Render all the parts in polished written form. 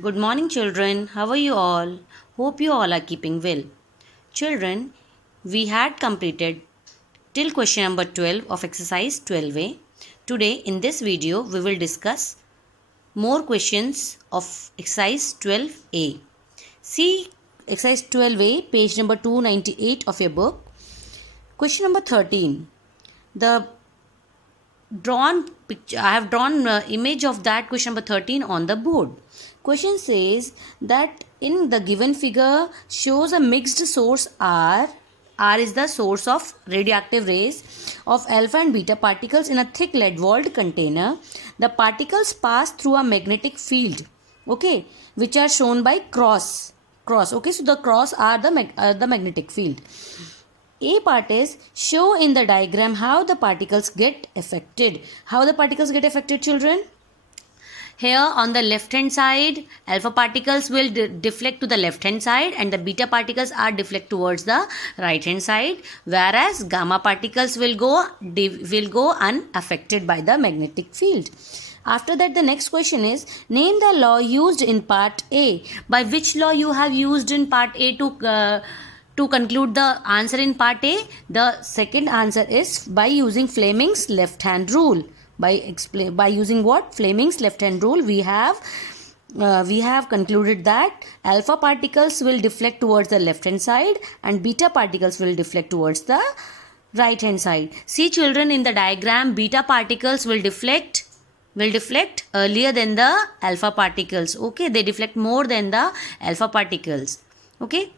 Good morning, children. How are you all? Hope you all are keeping well. Children, we had completed till question number 12 of exercise 12a. Today, in this video, we will discuss more questions of exercise 12a. See exercise 12a, page number 298 of your book. Question number 13. The drawn picture, I have drawn image of that question number 13 on the board. Question says that in the given figure shows a mixed source R. R is the source of radioactive rays of alpha and beta particles in a thick lead walled container. The particles pass through a magnetic field, okay, which are shown by cross. Okay, so the cross are the magnetic field. A part is show in the diagram how the particles get affected. How the particles get affected, children? Here on the left hand side, alpha particles will deflect to the left hand side and the beta particles are deflect towards the right hand side, whereas gamma particles will go unaffected by the magnetic field. After that, the next question is name the law used in part A. By which law you have used in part A to conclude the answer in part A? The second answer is by using Fleming's left hand rule. By using what? Fleming's left hand rule, we have concluded that alpha particles will deflect towards the left hand side and beta particles will deflect towards the right hand side. See children, in the diagram, beta particles will deflect earlier than the alpha particles. Okay, they deflect more than the alpha particles. Okay.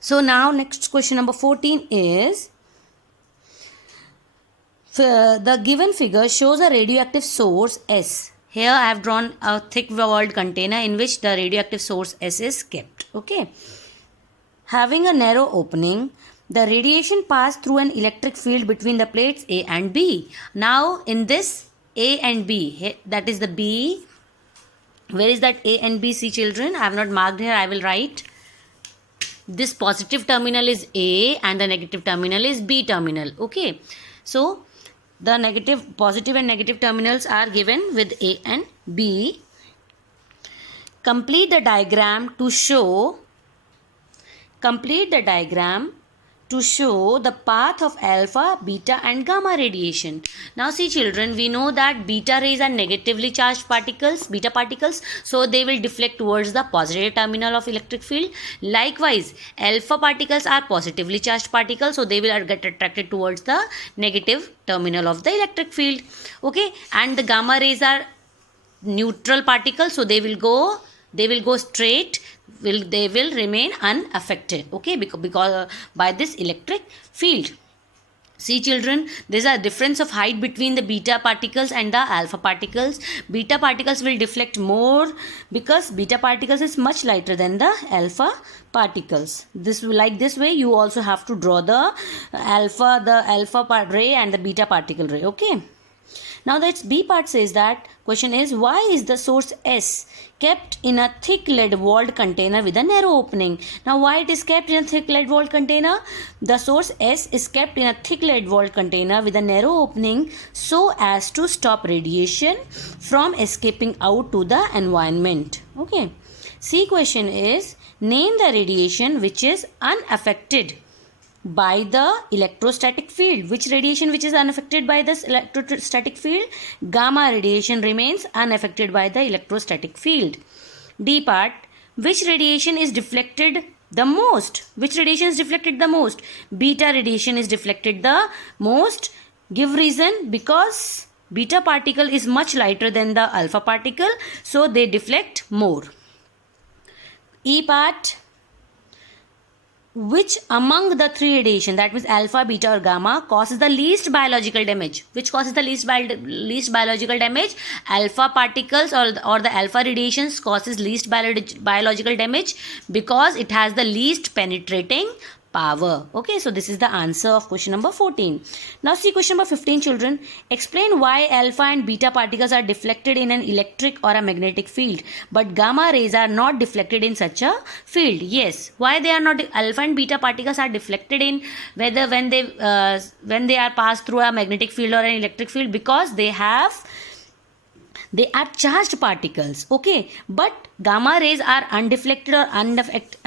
So now next question number 14 is the given figure shows a radioactive source S. Here I have drawn a thick walled container in which the radioactive source S is kept. Okay. Having a narrow opening, the radiation passed through an electric field between the plates A and B. Now in this A and B, that is the B. Where is that A and B? See children, I have not marked here. I will write. This positive terminal is A and the negative terminal is B terminal. Okay. So the positive and negative terminals are given with A and B. Complete the diagram to show the path of alpha, beta and gamma radiation. Now see children, we know that beta rays are negatively charged particles, beta particles, so they will deflect towards the positive terminal of electric field. Likewise, alpha particles are positively charged particles, so they will get attracted towards the negative terminal of the electric field. Okay, and the gamma rays are neutral particles, so they will go straight, they will remain unaffected, okay, because by this electric field. See children, there is a difference of height between the beta particles and the alpha particles. Beta particles will deflect more because beta particles is much lighter than the alpha particles. This way you also have to draw the alpha ray and the beta particle ray. Okay. Now that's B part says that question is why is the source S kept in a thick lead walled container with a narrow opening? Now why it is kept in a thick lead walled container? The source S is kept in a thick lead walled container with a narrow opening so as to stop radiation from escaping out to the environment. Okay. C question is name the radiation which is unaffected by the electrostatic field. Which radiation which is unaffected by this electrostatic field? Gamma radiation remains unaffected by the electrostatic field. D part, which radiation is deflected the most? Which radiation is deflected the most? Beta radiation is deflected the most. Give reason. Because beta particle is much lighter than the alpha particle, so they deflect more. E part, which among the three radiation, that means alpha, beta or gamma, causes the least biological damage? Which causes the least biological damage? Alpha particles or the alpha radiations causes least biological damage because it has the least penetrating power. Okay, so this is the answer of question number 14. Now see question number 15 children. Explain why alpha and beta particles are deflected in an electric or a magnetic field but gamma rays are not deflected in such a field. Yes, why they are not? Alpha and beta particles are deflected in whether when they are passed through a magnetic field or an electric field because they have They are charged particles, okay, but gamma rays are undeflected or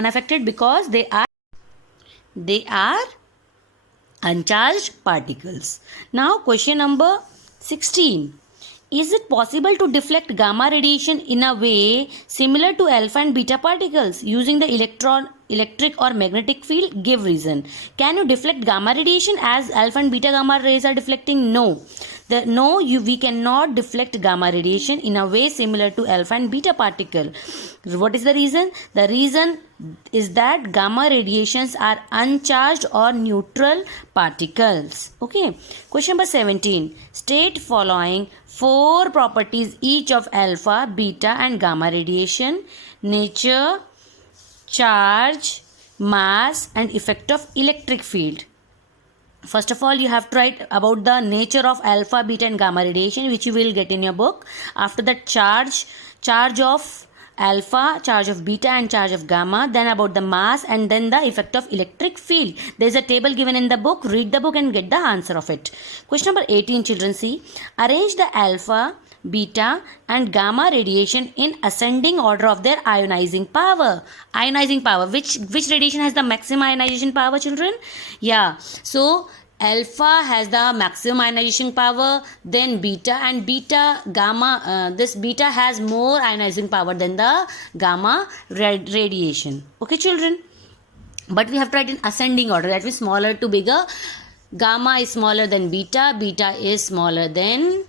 unaffected because they are uncharged particles. Now question number 16. Is it possible to deflect gamma radiation in a way similar to alpha and beta particles using the electric or magnetic field? Give reason. Can you deflect gamma radiation as alpha and beta gamma rays are deflecting? No. We cannot deflect gamma radiation in a way similar to alpha and beta particle. What is the reason? The reason is that gamma radiations are uncharged or neutral particles. Okay. Question number 17. State following 4 properties each of alpha, beta and gamma radiation: nature, charge, mass and effect of electric field. First of all, you have to write about the nature of alpha, beta and gamma radiation, which you will get in your book. After that, charge of alpha, charge of beta and charge of gamma, then about the mass and then the effect of electric field. There is a table given in the book. Read the book and get the answer of it. Question number 18, children, see. Arrange the alpha, beta and gamma radiation in ascending order of their ionizing power. Ionizing power. Which radiation has the maximum ionization power, children? Yeah. So alpha has the maximum ionization power, then beta, and gamma, this beta has more ionizing power than the gamma radiation. Okay, children? But we have to write in ascending order. That means smaller to bigger. Gamma is smaller than beta. Beta is smaller than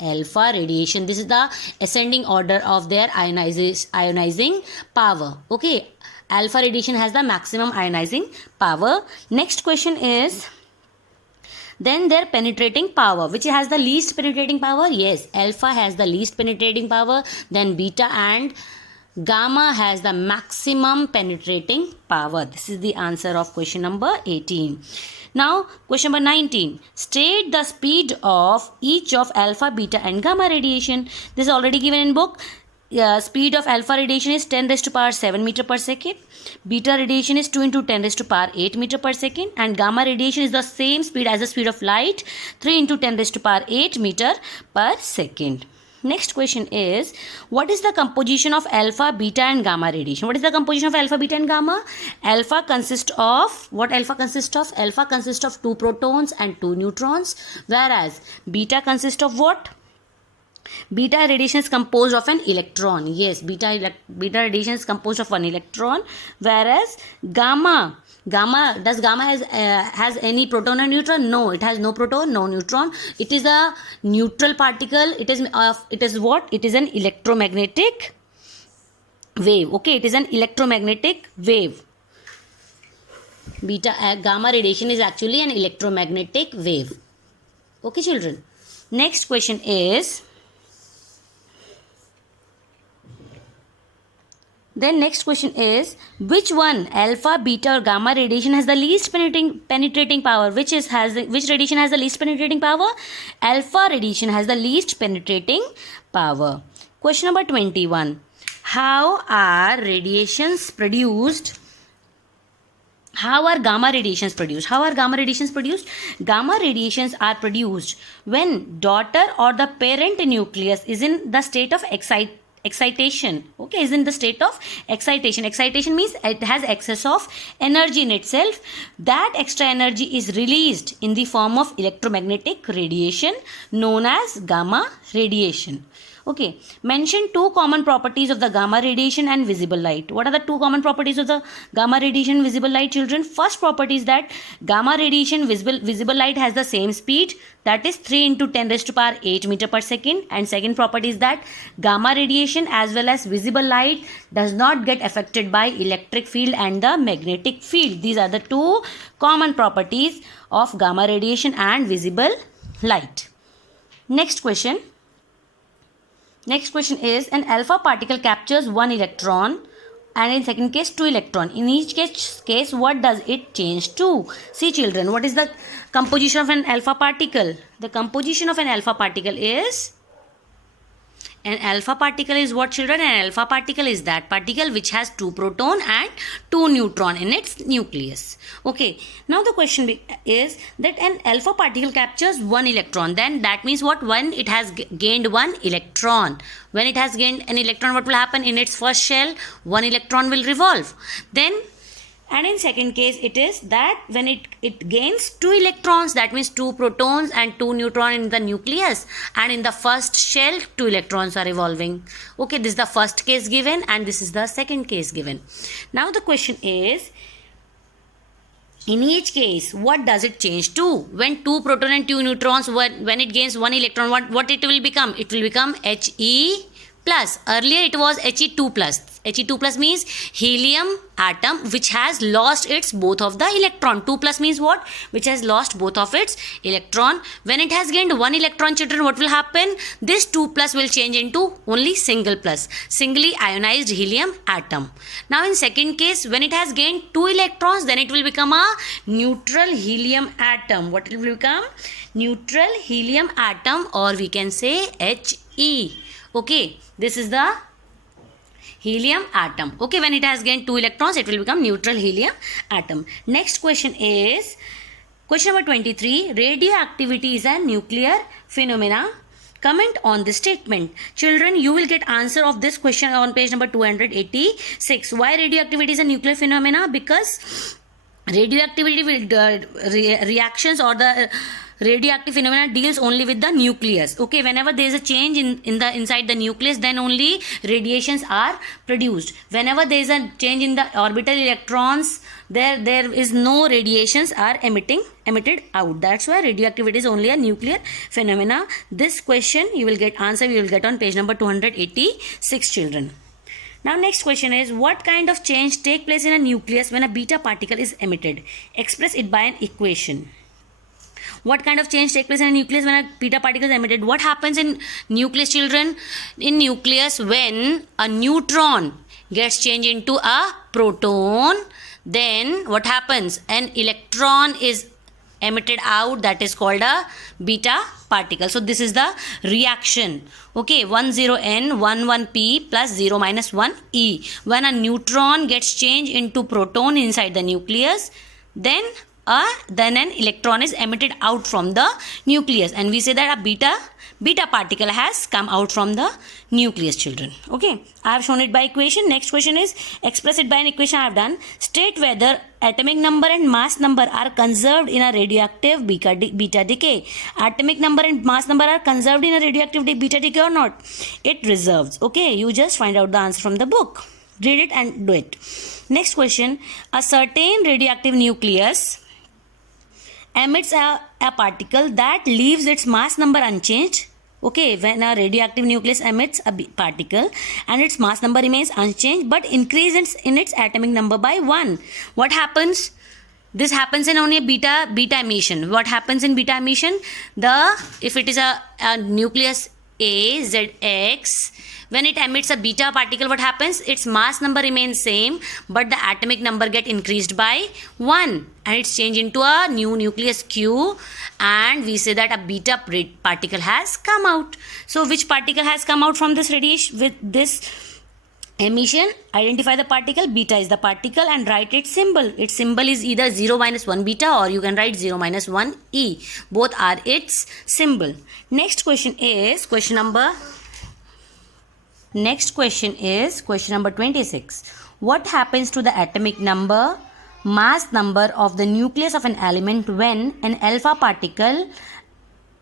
alpha radiation. This is the ascending order of their ionizing power. Okay. Alpha radiation has the maximum ionizing power. Next question is, then their penetrating power. Which has the least penetrating power? Yes, alpha has the least penetrating power. Then beta and gamma has the maximum penetrating power. This is the answer of question number 18. Now, question number 19. State the speed of each of alpha, beta and gamma radiation. This is already given in book. Speed of alpha radiation is 10 raised to power 7 meter per second. Beta radiation is 2 into 10 raised to power 8 meter per second. And gamma radiation is the same speed as the speed of light, 3 into 10 raised to power 8 meter per second. Next question is, what is the composition of alpha, beta and gamma radiation? What is the composition of alpha, beta and gamma? Alpha consists of, what alpha consists of? Alpha consists of 2 protons and 2 neutrons. Whereas beta consists of what? Beta radiation is composed of an electron. Yes, beta radiation is composed of 1 electron. Whereas gamma has any proton or neutron? No, it has no proton, no neutron. It is a neutral particle. It is what? It is an electromagnetic wave. Okay, it is an electromagnetic wave. Gamma radiation is actually an electromagnetic wave. Okay, children. Next question is, which one, alpha, beta or gamma radiation has the least penetrating power? Which radiation has the least penetrating power? Alpha radiation has the least penetrating power. Question number 21. How are gamma radiations produced? Gamma radiations are produced when daughter or the parent nucleus is in the state of excitation. Okay, is in the state of excitation. Excitation means it has excess of energy in itself. That extra energy is released in the form of electromagnetic radiation known as gamma radiation. Okay, mention 2 common properties of the gamma radiation and visible light. What are the 2 common properties of the gamma radiation and visible light, children? First property is that gamma radiation visible light has the same speed, that is 3 into 10 raised to power 8 meter per second. And second property is that gamma radiation as well as visible light does not get affected by electric field and the magnetic field. These are the 2 common properties of gamma radiation and visible light. Next question is, an alpha particle captures 1 electron and in second case 2 electron. In each case, what does it change to? See, children, what is the composition of an alpha particle? The composition of an alpha particle is An alpha particle is what, children? An alpha particle is that particle which has 2 proton and 2 neutron in its nucleus. Okay, now the question is that an alpha particle captures 1 electron. Then that means what? When it has gained 1 electron. When it has gained an electron, what will happen? In its first shell, 1 electron will revolve. Then, and in second case, it is that when it gains 2 electrons, that means 2 protons and 2 neutron in the nucleus, and in the first shell 2 electrons are revolving. Okay, this is the first case given and this is the second case given. Now the question is, in each case, what does it change to? When 2 proton and 2 neutrons, when it gains 1 electron, what it will become? It will become He plus. Earlier it was He2 plus. He2 plus means helium atom which has lost its both of the electron. 2 plus means what? Which has lost both of its electron. When it has gained 1 electron, children, what will happen? This 2 plus will change into only single plus, singly ionized helium atom. Now in second case, when it has gained 2 electrons, then it will become a neutral helium atom. What will become? Neutral helium atom, or we can say He. Okay, this is the helium atom. Okay, when it has gained 2 electrons, it will become neutral helium atom. Next question is question number 23. Radioactivity is a nuclear phenomena. Comment on this statement. Children, you will get answer of this question on page number 286. Why radioactivity is a nuclear phenomena? Because radioactivity will reactions or the radioactive phenomena deals only with the nucleus. Okay, whenever there is a change in the inside the nucleus, then only radiations are produced. Whenever there is a change in the orbital electrons, there is no radiations are emitted out. That's why radioactivity is only a nuclear phenomena. This question you will get answer, we will get on page number 286, children. Now next question is, what kind of change take place in a nucleus when a beta particle is emitted? Express it by an equation. What kind of change take place in a nucleus when a beta particle is emitted? What happens in nucleus, children? In nucleus, when a neutron gets changed into a proton, then what happens? An electron is emitted out, that is called a beta particle. So this is the reaction. Okay, 10N 11P plus 0 minus 1E. When a neutron gets changed into proton inside the nucleus, then an electron is emitted out from the nucleus, and we say that a beta particle has come out from the nucleus, children. Okay, I have shown it by equation. Next question is, express it by an equation I have done. State whether atomic number and mass number are conserved in a radioactive beta decay. Atomic number and mass number are conserved in a radioactive beta decay or not? It reserves. Okay, you just find out the answer from the book. Read it and do it. Next question, a certain radioactive nucleus emits a particle that leaves its mass number unchanged. Okay, when a radioactive nucleus emits a particle and its mass number remains unchanged but increases in its atomic number by 1. What happens? This happens in only a beta emission. What happens in beta emission? If it is a nucleus A, ZX, when it emits a beta particle, what happens? Its mass number remains same, but the atomic number get increased by 1, and it's changed into a new nucleus Q, and we say that a beta particle has come out. So which particle has come out from this radiation with this emission? Identify the particle. Beta is the particle and write its symbol. Its symbol is either 0 minus 1 beta, or you can write 0 minus 1 E. Both are its symbol. Next question is question number 26. What happens to the atomic number, mass number of the nucleus of an element when an alpha particle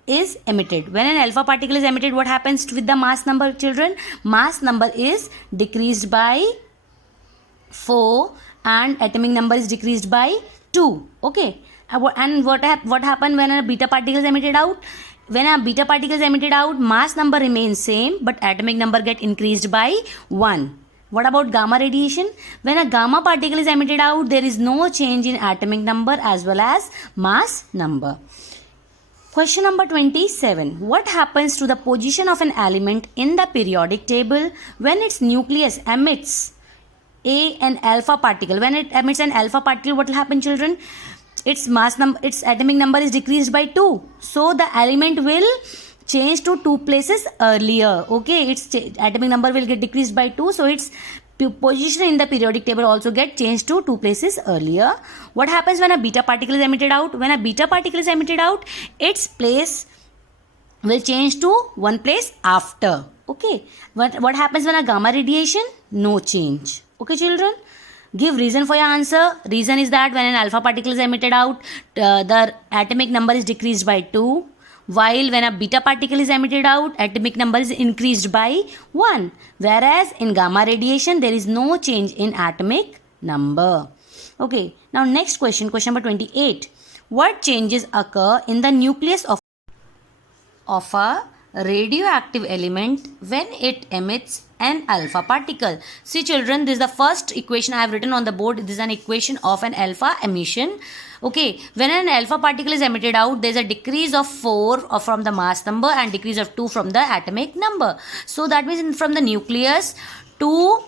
is emitted? When an alpha particle is emitted, what happens with the mass number, children? Mass number is decreased by 4 and atomic number is decreased by 2. Okay, and what happens when a beta particle is emitted out? When a beta particle is emitted out, mass number remains same, but atomic number get increased by 1. What about gamma radiation? When a gamma particle is emitted out, there is no change in atomic number as well as mass number. Question number 27. What happens to the position of an element in the periodic table when its nucleus emits an alpha particle? When it emits an alpha particle, what will happen, children? Its atomic number is decreased by 2. So the element will change to 2 places earlier. Okay, its atomic number will get decreased by 2, so its position in the periodic table also get changed to 2 places earlier. What happens when a beta particle is emitted out? When a beta particle is emitted out, its place will change to 1 place after. Okay, what happens when a gamma radiation? No change. Okay, children, give reason for your answer. Reason is that when an alpha particle is emitted out, the atomic number is decreased by 2, while when a beta particle is emitted out, atomic number is increased by 1, whereas in gamma radiation there is no change in atomic number. Okay, now next question number 28. What changes occur in the nucleus of a radioactive element when it emits an alpha particle? See children, this is the first equation I have written on the board. This is an equation of an alpha emission. Okay, when an alpha particle is emitted out, there is a decrease of 4 from the mass number and decrease of 2 from the atomic number. So that means from the nucleus, 2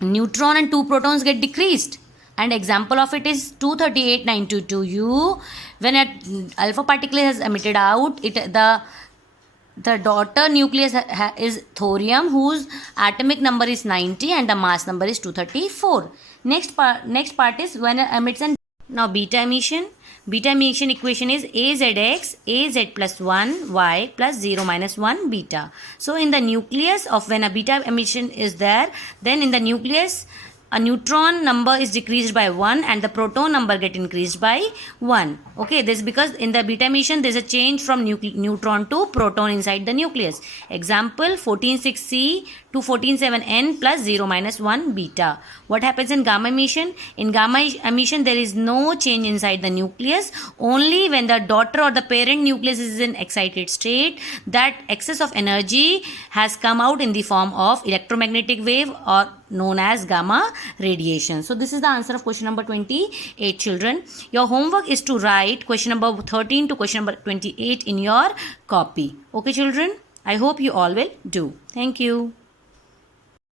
neutron and 2 protons get decreased. And example of it is 238922U. When an alpha particle is emitted out, the daughter nucleus is thorium, whose atomic number is 90 and the mass number is 234. Next part is when it emits an. Now beta emission. Beta emission equation is AZX, AZ plus 1, Y plus 0 minus 1 beta. So in the nucleus of when a beta emission is there, then in the nucleus a neutron number is decreased by 1 and the proton number get increased by 1. Okay, this is because in the beta emission there is a change from neutron to proton inside the nucleus. Example 146C to 147N plus 0 minus 1 beta. What happens in gamma emission? In gamma emission there is no change inside the nucleus. Only when the daughter or the parent nucleus is in excited state, that excess of energy has come out in the form of electromagnetic wave or known as gamma radiation. So this is the answer of question number 28, children. Your homework is to write question number 13 to question number 28 in your copy. Okay, children? I hope you all will do. Thank you.